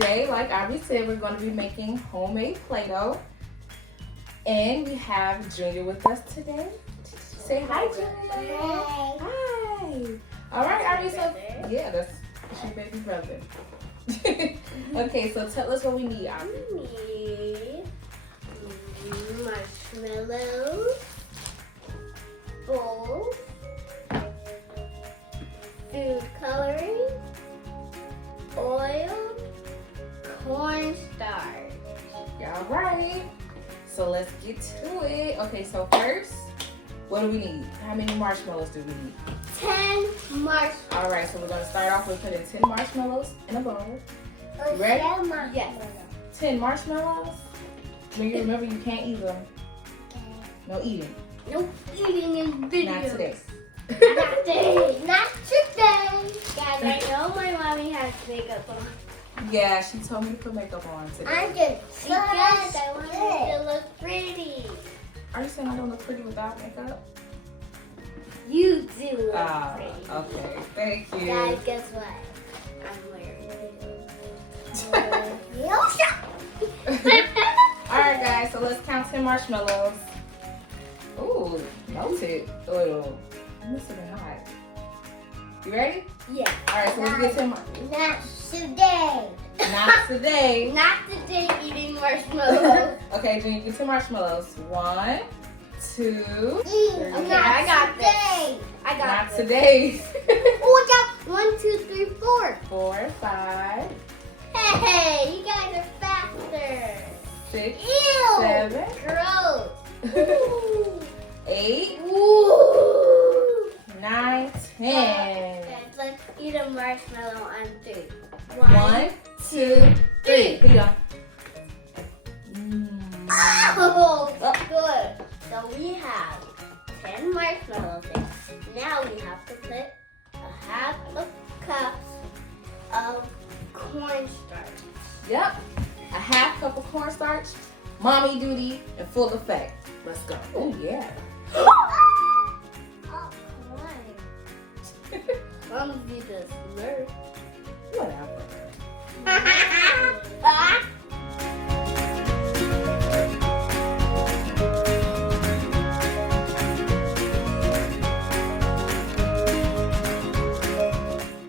today, like Aubrey said, we're going to be making homemade Play-Doh. And we have Junior with us today. Say hi, Junior. Hi. All right, Aubrey. So, yeah, that's your baby brother. Okay, so tell us what we need, Aubrey. We need marshmallows, bowls, food coloring, oil, cornstarch. All right. So let's get to it. Okay, so first, what do we need? How many marshmallows do we need? 10 marshmallows. All right, so we're going to start off with putting 10 marshmallows in a bowl. You ready? Yes. 10 marshmallows. Now you remember you can't eat them. No eating. No eating in videos. Not today. Not today. Not today. Guys, I know my mommy has makeup on. Yeah, she told me to put makeup on today. I'm just because I want it to look pretty. Are you saying I don't look pretty without makeup? You do look pretty. Okay. Thank you. Guys, guess what? I'm wearing All right, guys. So let's count 10 marshmallows. Ooh, melted oil. Must have been hot. You ready? Yeah. All right, so let's get 10 Not today. Not today. Not today eating marshmallows. Okay, Junior, get 10 marshmallows. 1, 2, 3. Okay, I got this. I got Not this. today. Oh, I got 1, 2, 3, 4. 4, 5, Hey, you guys are faster. 6, Ew. 7, Gross. Ooh. 8, Ooh. 9, 10. Guys, let's eat a marshmallow on 3. 1, 2, 3. Here you go. Oh, good. So we have 10 marshmallows in. Now we have to put a half a cup of cornstarch. Yep. A half cup of cornstarch. Mommy duty in full effect. Let's go. Oh, yeah. Oh, corn. Clumsy the slurp. Whatever.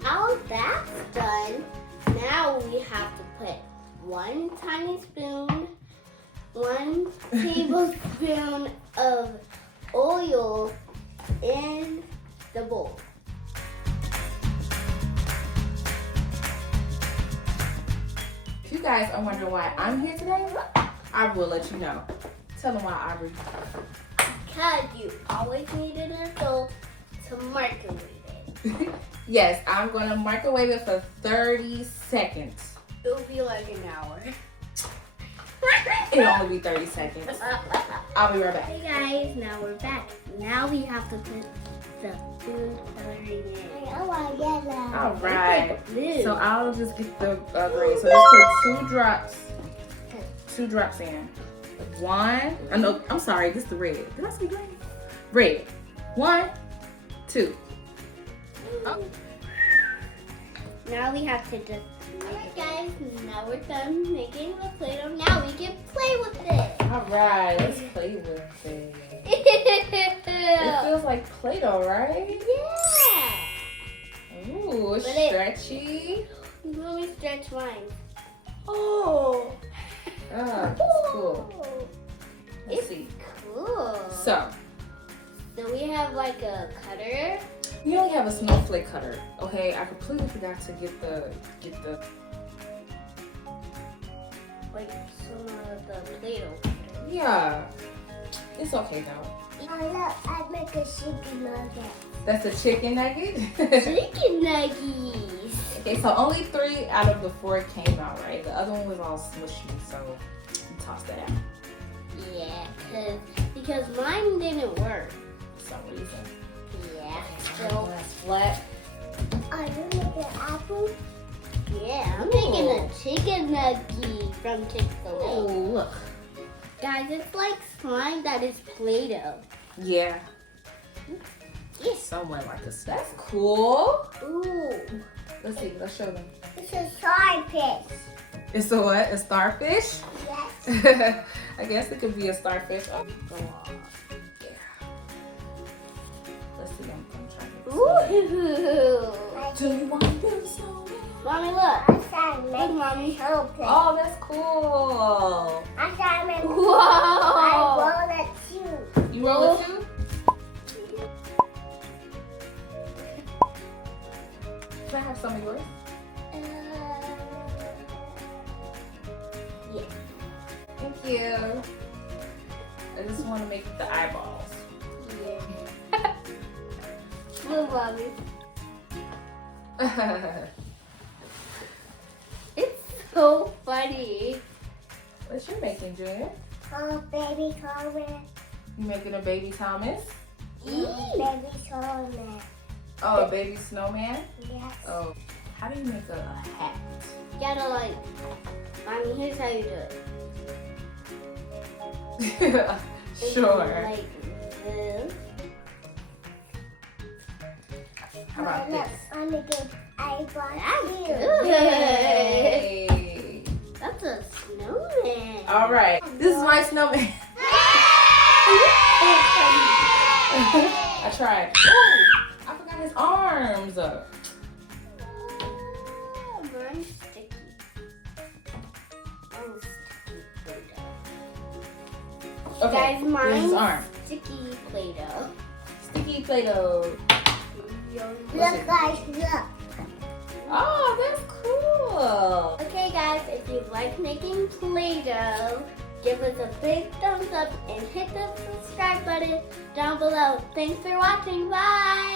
All that's done, now we have to put 1 tiny spoon, 1 tablespoon of oil in the bowl. If you guys are wondering why I'm here today, I will let you know. Tell them why, Aubrey. Because you always need an adult to microwave it. Yes, I'm going to microwave it for 30 seconds. It'll be like an hour. It'll only be 30 seconds. I'll be right back. Hey guys, now we're back. Now we have to put the food coloring in. I want yellow. All right. Blue. So I'll just get the green. So let's put 2 drops. 2 drops in. 1. Oh, no, I'm sorry. This is the red. Did I say green? Red. 1, 2. Oh. Now we have to just. Alright guys, now we're done making the Play-Doh. Now we can play with it. All right. Let's play with it. It feels like Play-Doh, right? Yeah. Ooh, it's But it- stretchy. Let me stretch mine. Oh. Ah, that's cool. Let's It's see. cool. So, we have like a cutter. we only have a snowflake cutter. Okay, I completely forgot to get the Like some of the Play-Doh cutter. yeah. It's okay though. Look, I make a chicken nugget. That's a chicken nugget. Chicken nuggies. Okay, so only 3 out of the 4 came out, right? The other one was all smushy, so you toss that out Yeah, because mine didn't work. for some reason. Yeah. So So that's flat. are you making apple? Yeah, I'm making a chicken nugget from Chick-fil-A. Oh, look. Guys, it's like slime that is Play-Doh. Yeah. Yes. Somewhere like this. That's cool. Ooh. Let's see. Let's show them. It's a slime pit. It's a what? A starfish? Yes. I guess it could be a starfish. Oh, Go on. yeah. Let's see. I'm trying to. Ooh. Do you want to do so? Mommy, look. Look, Mommy. Oh, that's cool. Whoa. You roll it too? Can I have some of yours? Yeah. Thank you. I just want to make the eyeballs. Yeah. Look, Mommy. It's so funny. What you making, Junior? Baby Thomas. You making a baby Thomas? Baby Thomas. Oh, a baby snowman? Yes. Oh, how do you make a hat? You gotta like, Mommy, here's how you do it. Sure. Like this. How about this? I'm gonna get eyeballs. That's good. Yay. That's a snowman. All right. This is my snowman. I tried. Oh, I forgot his arms. Mine's sticky. Mine's sticky Play-Doh. Okay. Guys, Here's mine's his arm. sticky Play-Doh. Sticky Play-Doh. Look, guys, look. Oh, that's cool. Okay, guys, if you like making Play-Doh, give us a big thumbs up and hit the subscribe button down below. Thanks for watching. Bye.